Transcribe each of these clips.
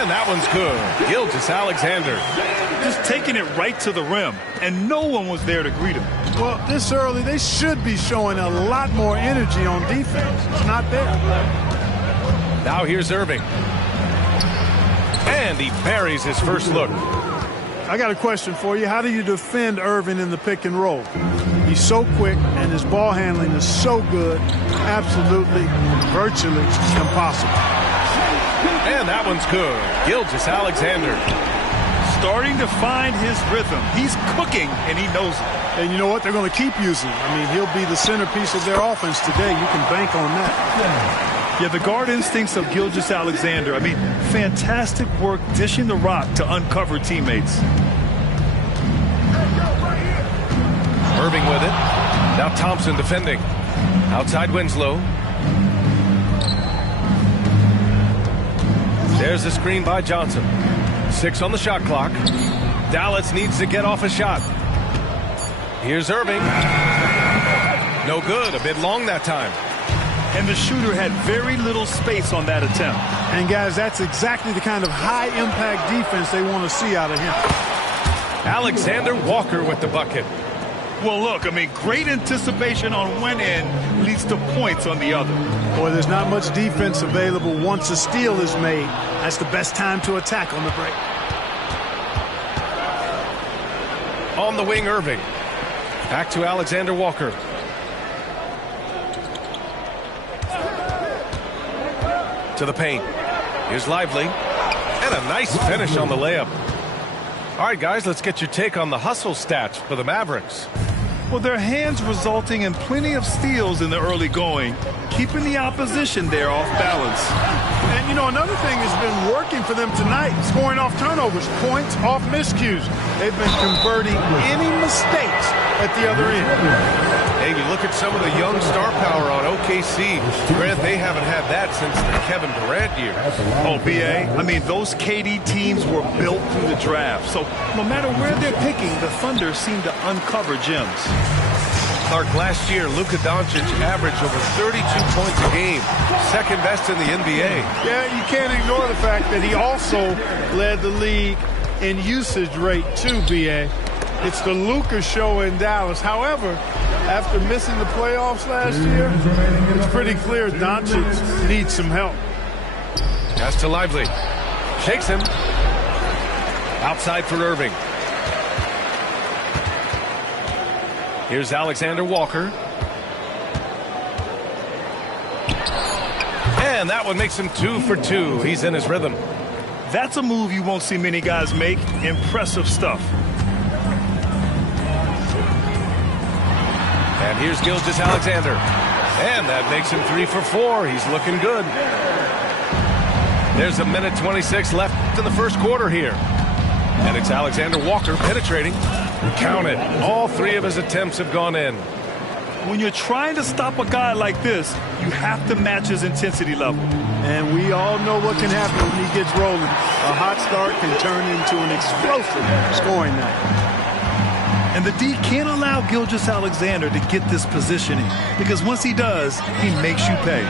And that one's good. Gilgeous-Alexander. Just taking it right to the rim, and no one was there to greet him. Well, this early, they should be showing a lot more energy on defense. It's not there. Now here's Irving. And he buries his first look. I got a question for you. How do you defend Irving in the pick and roll? He's so quick, and his ball handling is so good. Absolutely, virtually impossible. And that one's good. Gilgeous-Alexander. Starting to find his rhythm. He's cooking, and he knows it. And you know what? They're going to keep using him. I mean, he'll be the centerpiece of their offense today. You can bank on that. Yeah, the guard instincts of Gilgeous-Alexander. I mean, fantastic work dishing the rock to uncover teammates. Irving with it. Now Thompson defending. Outside Winslow. There's the screen by Johnson. 6 on the shot clock. Dallas needs to get off a shot. Here's Irving. No good. A bit long that time. And the shooter had very little space on that attempt. And, guys, that's exactly the kind of high-impact defense they want to see out of him. Alexander Walker with the bucket. Well, look, I mean, great anticipation on one end leads to points on the other. Boy, there's not much defense available once a steal is made. That's the best time to attack on the break. On the wing, Irving. Back to Alexander Walker. To the paint. Here's Lively. And a nice finish on the layup. All right, guys, let's get your take on the hustle stats for the Mavericks. Well, their hands resulting in plenty of steals in the early going, keeping the opposition there off balance. And, you know, another thing has been working for them tonight, scoring off turnovers, points off miscues. They've been converting any mistakes at the other end. Hey, you look at some of the young star power on OKC. Grant, they haven't had that since the Kevin Durant years. Oh, B.A., I mean, those KD teams were built through the draft. So no matter where they're picking, the Thunder seem to uncover gems. Clark, last year, Luka Doncic averaged over 32 points a game, second best in the NBA. Yeah, you can't ignore the fact that he also led the league in usage rate too, B.A. It's the Luka show in Dallas. However, after missing the playoffs last year, it's pretty clear Doncic needs some help. Pass to Lively. Shakes him. Outside for Irving. Here's Alexander Walker. And that one makes him 2 for 2. He's in his rhythm. That's a move you won't see many guys make. Impressive stuff. And here's Gilgeous-Alexander. And that makes him 3 for 4. He's looking good. There's a minute 26 left in the first quarter here. And it's Alexander Walker penetrating. Count it. All 3 of his attempts have gone in. When you're trying to stop a guy like this, you have to match his intensity level. And we all know what can happen when he gets rolling. A hot start can turn into an explosive scoring night. And the D can't allow Gilgeous-Alexander to get this positioning, because once he does, he makes you pay.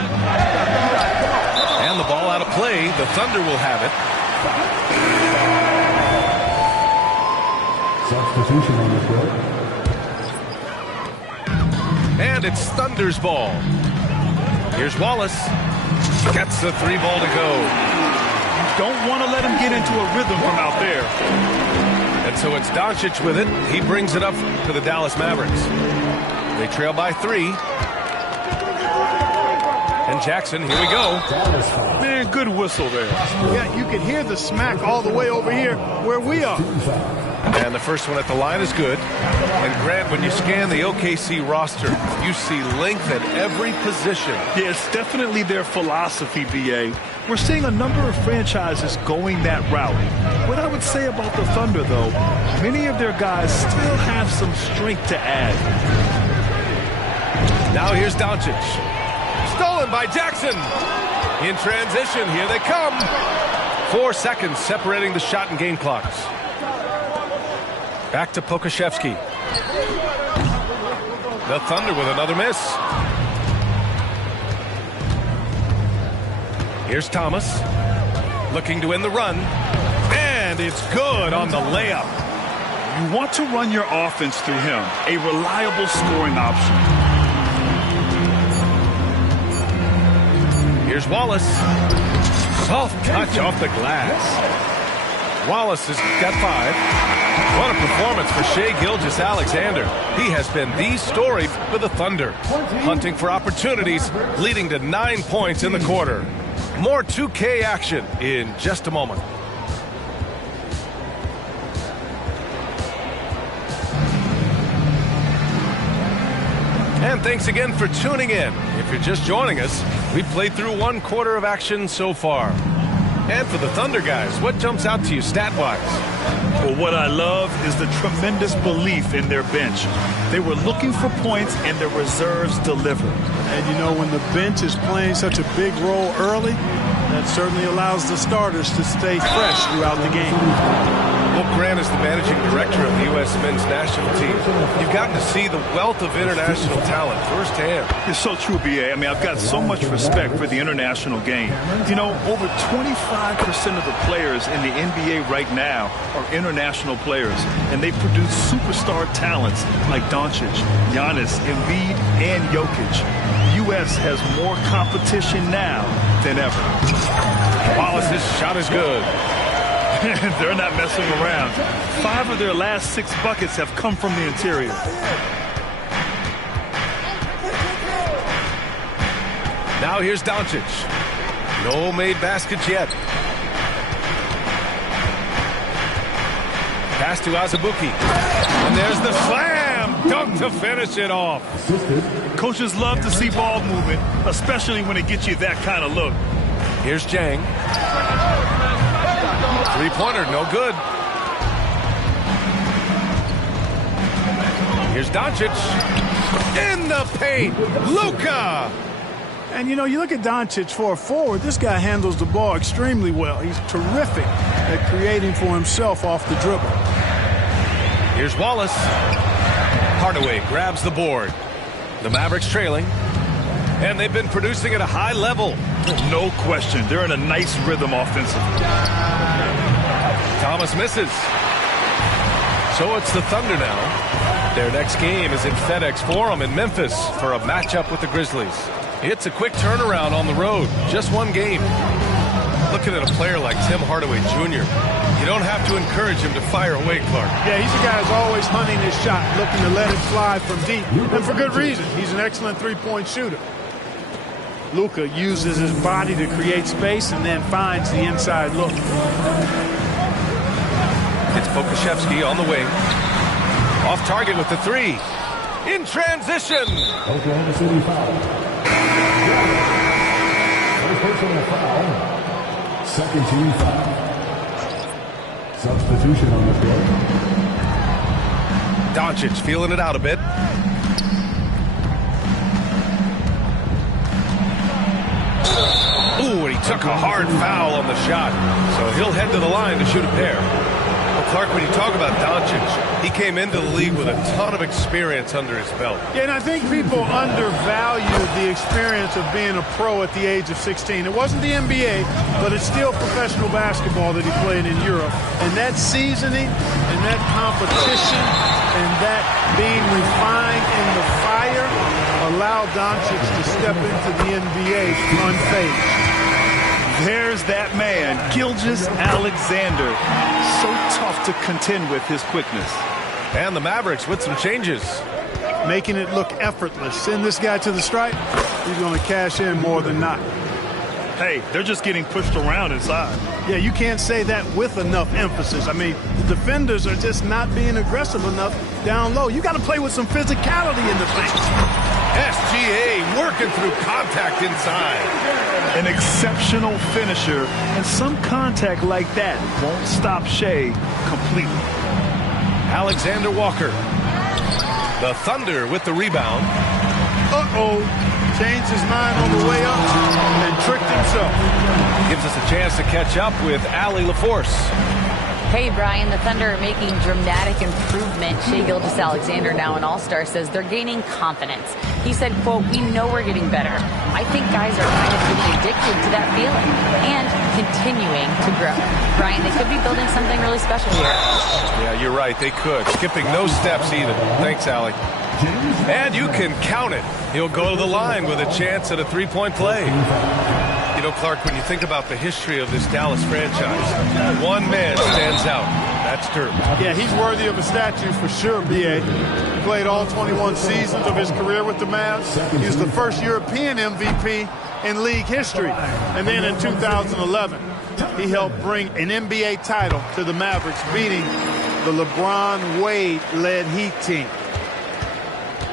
And the ball out of play. The Thunder will have it. Substitution on the court. And it's Thunder's ball. Here's Wallace. Gets the 3 ball to go. You don't want to let him get into a rhythm from out there. And so it's Doncic with it. He brings it up to the Dallas Mavericks. They trail by 3. And Jackson, here we go. Man, good whistle there. Yeah, you can hear the smack all the way over here where we are. And the first one at the line is good. And Grant, when you scan the OKC roster, you see length at every position. Yeah, it's definitely their philosophy, B.A. We're seeing a number of franchises going that route. What I would say about the Thunder, though, many of their guys still have some strength to add. Now here's Doncic. Stolen by Jackson. In transition, here they come. 4 seconds separating the shot and game clocks. Back to Pokusevski. The Thunder with another miss. Here's Thomas. Looking to win the run. And it's good on the layup. You want to run your offense through him, a reliable scoring option. Here's Wallace. Soft touch off the glass. Wallace has got 5. What a performance for Shai Gilgeous-Alexander. He has been the story for the Thunder. Hunting for opportunities, leading to 9 points in the quarter. More 2K action in just a moment. And thanks again for tuning in. If you're just joining us, we've played through 1 quarter of action so far. And for the Thunder guys, what jumps out to you stat-wise? Well, what I love is the tremendous belief in their bench. They were looking for points, and their reserves delivered. And, you know, when the bench is playing such a big role early, that certainly allows the starters to stay fresh throughout the game. Well, Grant is the managing director of the U.S. men's national team. You've gotten to see the wealth of international talent firsthand. It's so true, B.A. I mean, I've got so much respect for the international game. You know, over 25% of the players in the NBA right now are international players, and they produce superstar talents like Doncic, Giannis, Embiid, and Jokic. The U.S. has more competition now than ever. Wallace's shot is good. They're not messing around. 5 of their last 6 buckets have come from the interior. Now here's Doncic. No made baskets yet. Pass to Azubuike. And there's the slam dunk to finish it off. Coaches love to see ball movement, especially when it gets you that kind of look. Here's Jang. Three-pointer, no good. Here's Doncic. In the paint, Luka. And, you know, you look at Doncic for a forward, this guy handles the ball extremely well. He's terrific at creating for himself off the dribble. Here's Wallace. Hardaway grabs the board. The Mavericks trailing. And they've been producing at a high level. No question. They're in a nice rhythm offensively. Thomas misses. So it's the Thunder now. Their next game is in FedEx Forum in Memphis for a matchup with the Grizzlies. It's a quick turnaround on the road. Just 1 game. Looking at a player like Tim Hardaway Jr., you don't have to encourage him to fire away, Clark. Yeah, he's a guy who's always hunting his shot, looking to let it fly from deep. And for good reason. He's an excellent three-point shooter. Luka uses his body to create space and then finds the inside look. It's Pokusevski on the wing. Off target with the 3. In transition. Oklahoma City foul. First personal foul. Second team foul. Substitution on the floor. Doncic feeling it out a bit. Ooh, and he took a hard foul on the shot. So he'll head to the line to shoot a pair. Well, Clark, when you talk about Doncic, he came into the league with a ton of experience under his belt. Yeah, and I think people undervalue the experience of being a pro at the age of 16. It wasn't the NBA, but it's still professional basketball that he played in Europe. And that seasoning and that competition and that being refined in the fire allowed Doncic to step into the NBA unfazed. There's that man, Gilgeous-Alexander. So tough to contend with his quickness. And the Mavericks with some changes. Making it look effortless. Send this guy to the stripe, he's going to cash in more than not. Hey, they're just getting pushed around inside. Yeah, you can't say that with enough emphasis. I mean, the defenders are just not being aggressive enough down low. You got to play with some physicality in the paint. SGA working through contact inside. An exceptional finisher, and some contact like that won't stop Shai completely. Alexander Walker. The Thunder with the rebound. Uh-oh. Changed his mind on the way up and tricked himself. Gives us a chance to catch up with Allie LaForce. Hey, Brian, the Thunder are making dramatic improvement. Shai Gilgeous-Alexander, now an all-star, says they're gaining confidence. He said, quote, "We know we're getting better. I think guys are kind of getting addicted to that feeling and continuing to grow." Brian, they could be building something really special here. Yeah, you're right. They could. Skipping no steps either. Thanks, Allie. And you can count it. He'll go to the line with a chance at a three-point play. You know, Clark, when you think about the history of this Dallas franchise, one man stands out. That's Dirk. Yeah, he's worthy of a statue for sure, B.A. He played all 21 seasons of his career with the Mavs. He was the first European MVP in league history. And then in 2011, he helped bring an NBA title to the Mavericks, beating the LeBron Wade-led Heat team.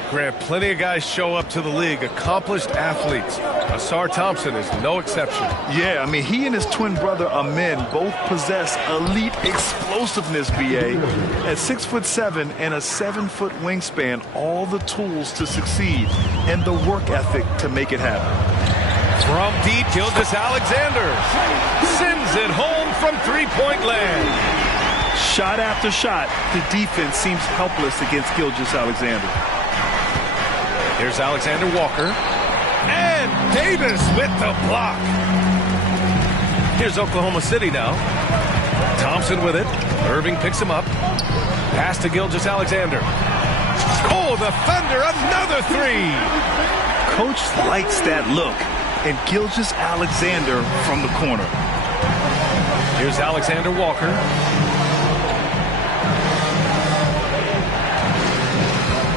Grant, plenty of guys show up to the league, accomplished athletes. Ausar Thompson is no exception. Yeah, I mean, he and his twin brother Amin both possess elite explosiveness, B.A. At 6'7" and a 7-foot wingspan, all the tools to succeed and the work ethic to make it happen. From deep, Gilgeous-Alexander sends it home from three-point land. Shot after shot, the defense seems helpless against Gilgeous-Alexander. Here's Alexander Walker. And Davis with the block. Here's Oklahoma City now. Thompson with it. Irving picks him up. Pass to Gilgeous-Alexander. Oh, the Thunder, another three. Coach likes that look. And Gilgeous-Alexander from the corner. Here's Alexander Walker.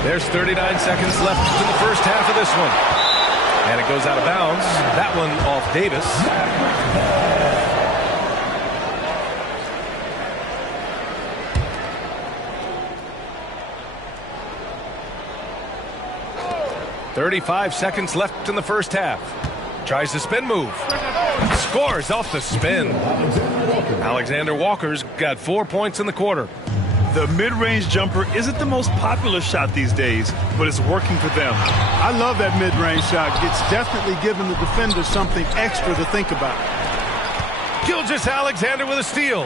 There's 39 seconds left in the first half of this one. And it goes out of bounds. That one off Davis. "35 seconds left in the first half. Tries the spin move. Scores off the spin. Alexander Walker's got 4 points in the quarter. The mid-range jumper isn't the most popular shot these days, but it's working for them. I love that mid-range shot. It's definitely giving the defender something extra to think about. Gilgeous-Alexander with a steal.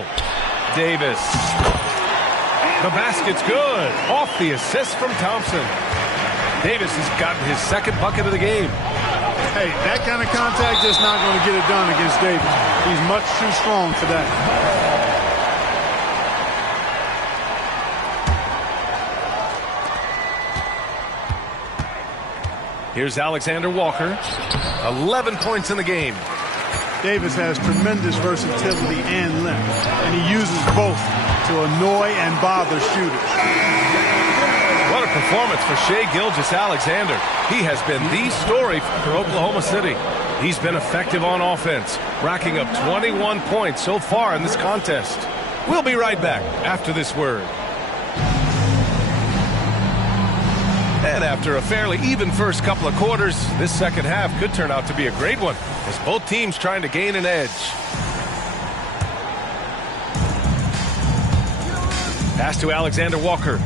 Davis. The basket's good. Off the assist from Thompson. Davis has gotten his second bucket of the game. Hey, that kind of contact just not going to get it done against Davis. He's much too strong for that. Here's Alexander Walker. 11 points in the game. Davis has tremendous versatility and length, and he uses both to annoy and bother shooters. What a performance for Shai Gilgeous-Alexander. He has been the story for Oklahoma City. He's been effective on offense, racking up 21 points so far in this contest. We'll be right back after this word. And after a fairly even first couple of quarters, this second half could turn out to be a great one, as both teams trying to gain an edge. Pass to Alexander Walker.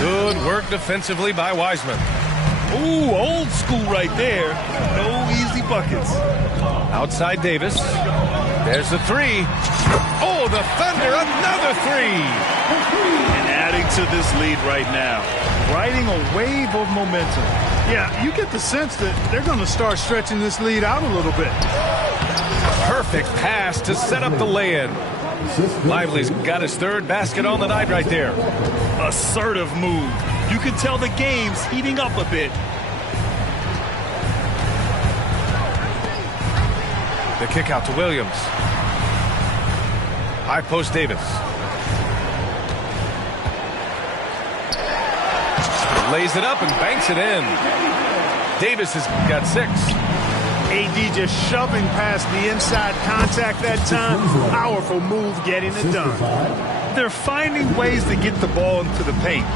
Good work defensively by Wiseman. Ooh, old school right there. No easy buckets. Outside Davis. There's the three. Oh, the Thunder, another three. And adding to this lead right now. Riding a wave of momentum. Yeah, you get the sense that they're going to start stretching this lead out a little bit. Perfect pass to set up the lay-in. Lively's got his third basket on the night right there. Assertive move. You can tell the game's heating up a bit. The kick out to Williams. High post Davis. Lays it up and banks it in. Davis has got 6. AD just shoving past the inside contact that time. Powerful move getting it done. They're finding ways to get the ball into the paint.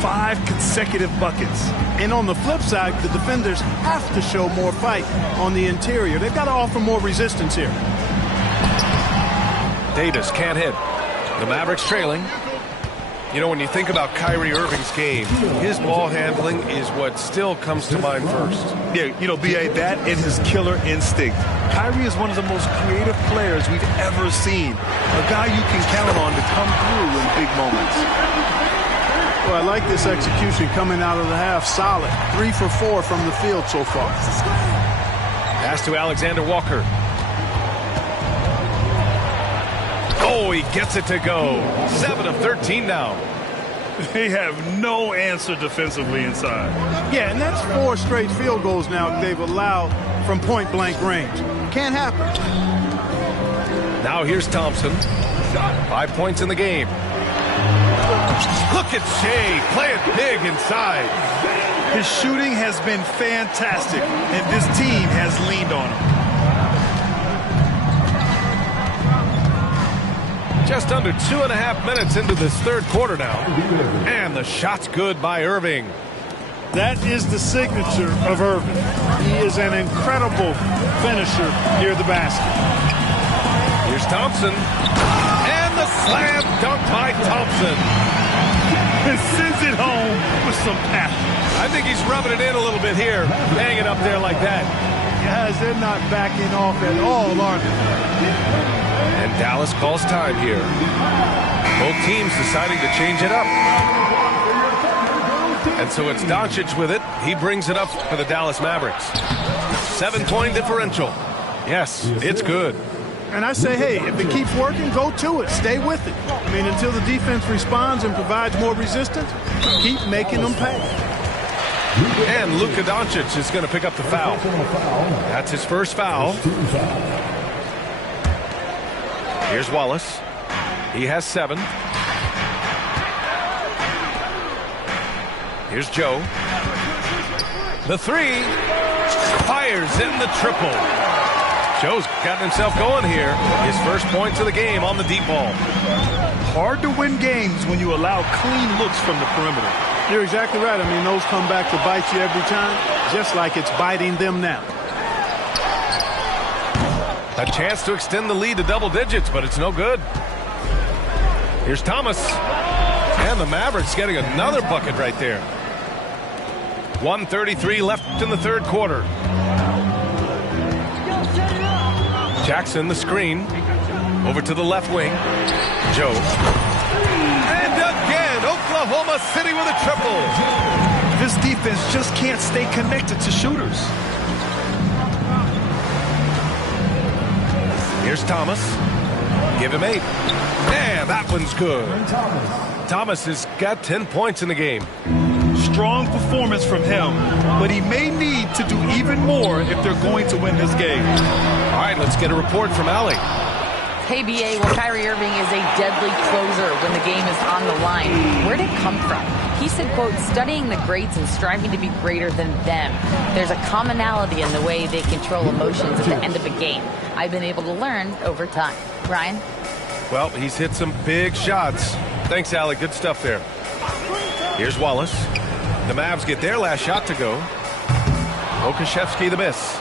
5 consecutive buckets. And on the flip side, the defenders have to show more fight on the interior. They've got to offer more resistance here. Davis can't hit. The Mavericks trailing. You know, when you think about Kyrie Irving's game, his ball handling is what still comes to mind first. Yeah, you know, B.A., that and his killer instinct. Kyrie is one of the most creative players we've ever seen. A guy you can count on to come through in big moments. Well, I like this execution coming out of the half. Solid. 3 for 4 from the field so far. Pass to Alexander Walker. Oh, he gets it to go. 7 of 13 now. They have no answer defensively inside. Yeah, and that's 4 straight field goals now they've allowed from point-blank range. Can't happen. Now here's Thompson. 5 points in the game. Look at Shea playing big inside. His shooting has been fantastic, and this team has leaned on him. Just under 2.5 minutes into this third quarter now. And the shot's good by Irving. That is the signature of Irving. He is an incredible finisher near the basket. Here's Thompson. And the slam dunk by Thompson. And sends it home with some passion. I think he's rubbing it in a little bit here. Hang it up there like that. Guys, they're not backing off at all, are they? And Dallas calls time here. Both teams deciding to change it up. And so it's Doncic with it. He brings it up for the Dallas Mavericks. 7-point differential. Yes, it's good. And I say, hey, if it keeps working, go to it. Stay with it. I mean, until the defense responds and provides more resistance, keep making them pay. And Luka Doncic is going to pick up the foul. That's his first foul. Here's Wallace. He has 7. Here's Joe. The 3. Fires in the triple. Joe's gotten himself going here. His first points of the game on the deep ball. Hard to win games when you allow clean looks from the perimeter. You're exactly right. I mean, those come back to bite you every time, just like it's biting them now. A chance to extend the lead to double digits, but it's no good. Here's Thomas. And the Mavericks getting another bucket right there. 1:33 left in the third quarter. Jackson, the screen. Over to the left wing. Joe. And again, Oklahoma City with a triple. This defense just can't stay connected to shooters. Here's Thomas. Give him 8. And that one's good. Thomas has got 10 points in the game. Strong performance from him, but he may need to do even more if they're going to win this game. All right, let's get a report from Allie. Hey, BA, well, Kyrie Irving is a deadly closer when the game is on the line. Where'd it come from? He said, quote, studying the greats and striving to be greater than them. There's a commonality in the way they control emotions at the end of a game. I've been able to learn over time. Ryan? Well, he's hit some big shots. Thanks, Allie. Good stuff there. Here's Wallace. The Mavs get their last shot to go. Okashevsky the miss.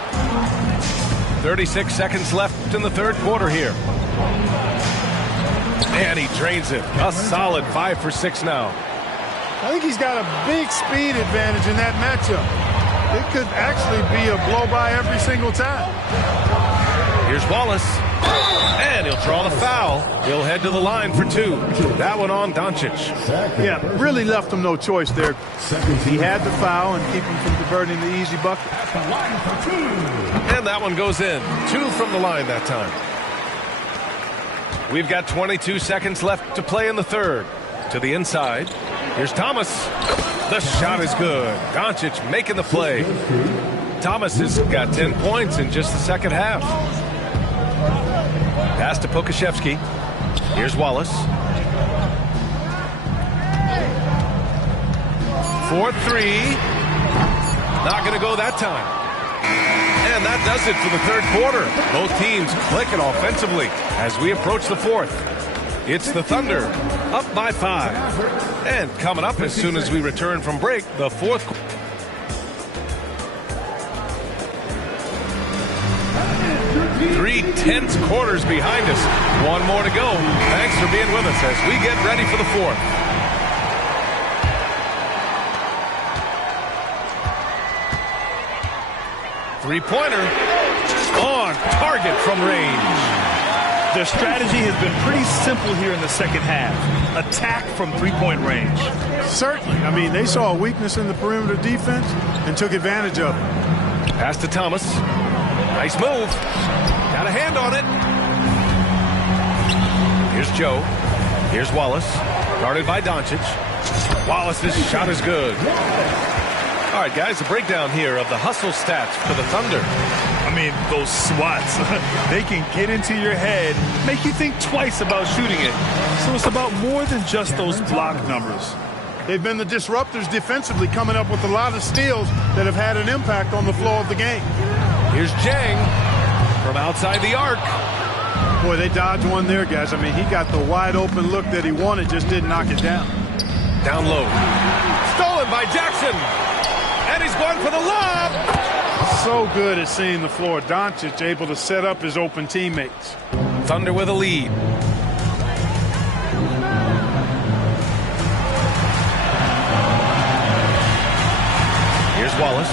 36 seconds left in the third quarter here. And he drains it. A solid 5 for 6 now. I think he's got a big speed advantage in that matchup. It could actually be a blow-by every single time. Here's Wallace. And he'll draw the foul. He'll head to the line for 2. That one on Doncic. Yeah, really left him no choice there. He had the foul and keep him from converting the easy bucket. And that one goes in. 2 from the line that time. We've got 22 seconds left to play in the third. To the inside. Here's Thomas. The shot is good. Doncic making the play. Thomas has got 10 points in just the second half. Pass to Pokashevsky. Here's Wallace. 4-3. Not going to go that time. And that does it for the third quarter. Both teams clicking offensively as we approach the fourth. It's the Thunder up by 5. And coming up as soon as we return from break, the fourth quarter. Three tense quarters behind us. One more to go. Thanks for being with us as we get ready for the fourth. three-pointer on target from range. Their strategy has been pretty simple here in the second half. Attack from three-point range. Certainly. I mean, they saw a weakness in the perimeter defense and took advantage of it. Pass to Thomas. Nice move. Got a hand on it. Here's Joe. Here's Wallace. Guarded by Doncic. Wallace's shot is good. All right, guys, a breakdown here of the hustle stats for the Thunder. I mean, those swats, they can get into your head, make you think twice about shooting it. So it's about more than just those block numbers. They've been the disruptors defensively, coming up with a lot of steals that have had an impact on the flow of the game. Here's Jang from outside the arc. Boy, they dodged one there, guys. I mean, he got the wide open look that he wanted, just didn't knock it down. Down low. Stolen by Jackson. And he's going for the lob. So good at seeing the floor. Doncic able to set up his open teammates. Thunder with a lead. Here's Wallace.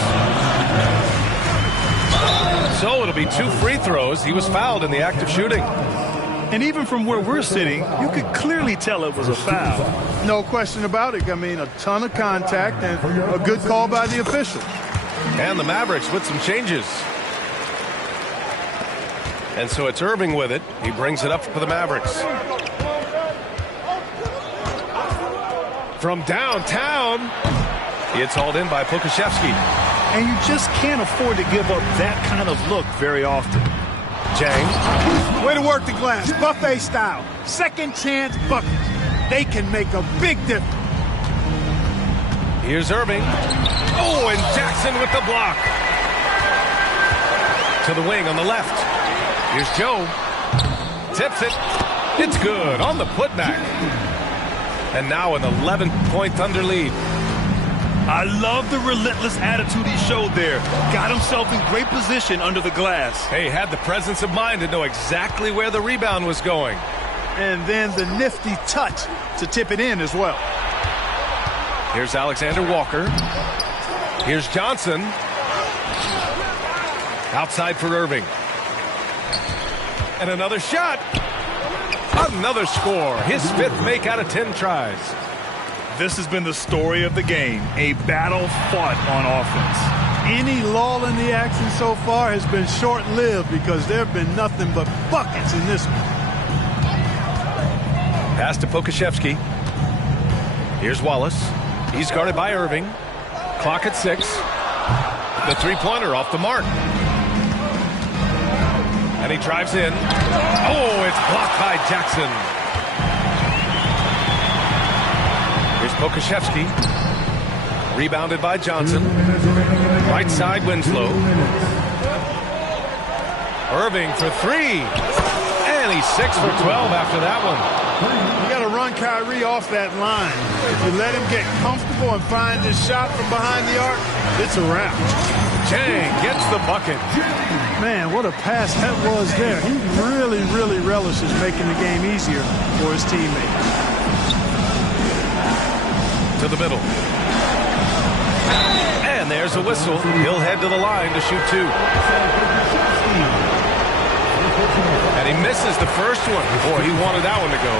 So it'll be 2 free throws. He was fouled in the act of shooting. And even from where we're sitting, you could clearly tell it was a foul. No question about it. I mean, a ton of contact and a good call by the official. And the Mavericks with some changes. And so it's Irving with it. He brings it up for the Mavericks. From downtown, it's hauled in by Pokusevski. And you just can't afford to give up that kind of look very often. Jang. Way to work the glass, buffet style. Second chance buckets. They can make a big difference. Here's Irving. Oh, and Jackson with the block. To the wing on the left. Here's Joe. Tips it. It's good on the putback. And now an 11-point Thunder lead. I love the relentless attitude he showed there. Got himself in great position under the glass. Hey, had the presence of mind to know exactly where the rebound was going. And then the nifty touch to tip it in as well. Here's Alexander Walker. Here's Johnson. Outside for Irving. And another shot. Another score. His 5th make out of 10 tries. This has been the story of the game. A battle fought on offense. Any lull in the action so far has been short-lived because there have been nothing but buckets in this one. Pass to Pokusevski. Here's Wallace. He's guarded by Irving. Clock at 6. The three-pointer off the mark. And he drives in. Oh, it's blocked by Jackson. Here's Pokusevski. Rebounded by Johnson. Right side, Winslow. Irving for 3. And he's 6 for 12 after that one. You got to run Kyrie off that line. If you let him get comfortable and find his shot from behind the arc, it's a wrap. Jang gets the bucket. Man, what a pass that was there. He really, really relishes making the game easier for his teammates. To the middle. And there's a whistle. He'll head to the line to shoot 2. And he misses the first one. Boy, he wanted that one to go.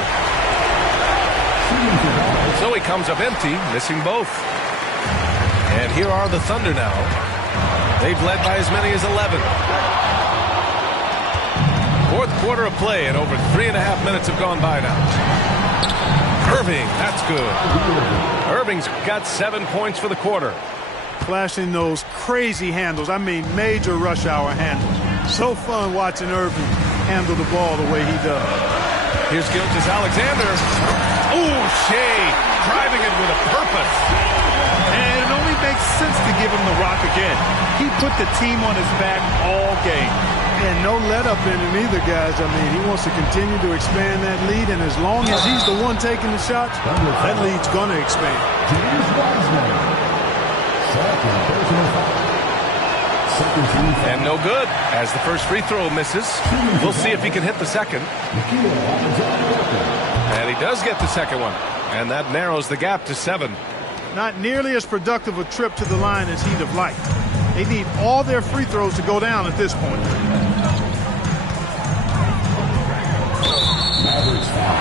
So he comes up empty, missing both. And here are the Thunder now. They've led by as many as 11. 4th quarter of play, and over 3.5 minutes have gone by now. Irving, that's good. Irving's got 7 points for the quarter. Flashing those crazy handles. I mean, major rush hour handles. So fun watching Irving handle the ball the way he does. Here's Gilgeous-Alexander. Oh, Shea driving it with a purpose. And it only makes sense to give him the rock again. He put the team on his back all game. And no let up in him either, guys. I mean, he wants to continue to expand that lead, and as long as he's the one taking the shots, that lead's going to expand. And no good, as the first free throw misses. We'll see if he can hit the second. And he does get the second one. And that narrows the gap to 7. Not nearly as productive a trip to the line as he'd have liked. They need all their free throws to go down at this point. Mavericks foul.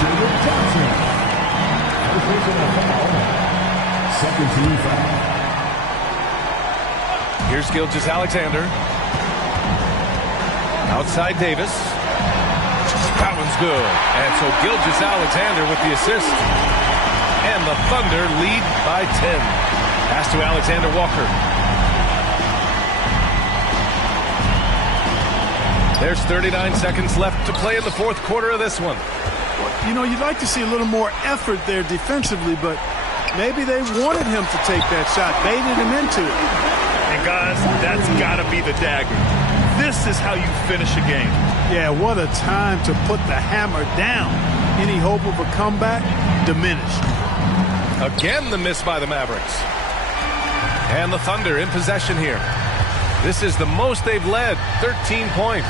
Jalen Johnson. Personal foul. Second team foul. Here's Gilgeous-Alexander. Outside Davis. That one's good. And so Gilgeous-Alexander with the assist. And the Thunder lead by 10. Pass to Alexander Walker. There's 39 seconds left to play in the fourth quarter of this one. You know, you'd like to see a little more effort there defensively, but maybe they wanted him to take that shot, baited him into it. And guys, that's got to be the dagger. This is how you finish a game. Yeah, what a time to put the hammer down. Any hope of a comeback diminished. Again, the miss by the Mavericks. And the Thunder in possession here. This is the most they've led, 13 points.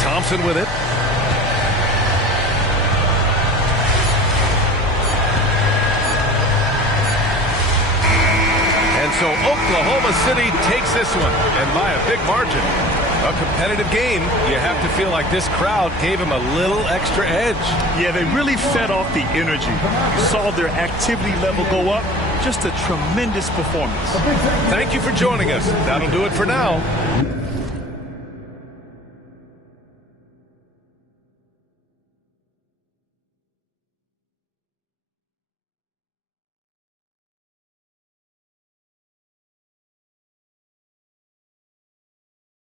Thompson with it. And so Oklahoma City takes this one, and by a big margin. A competitive game, you have to feel like this crowd gave them a little extra edge. Yeah, they really fed off the energy. You saw their activity level go up. Just a tremendous performance. Thank you for joining us. That'll do it for now.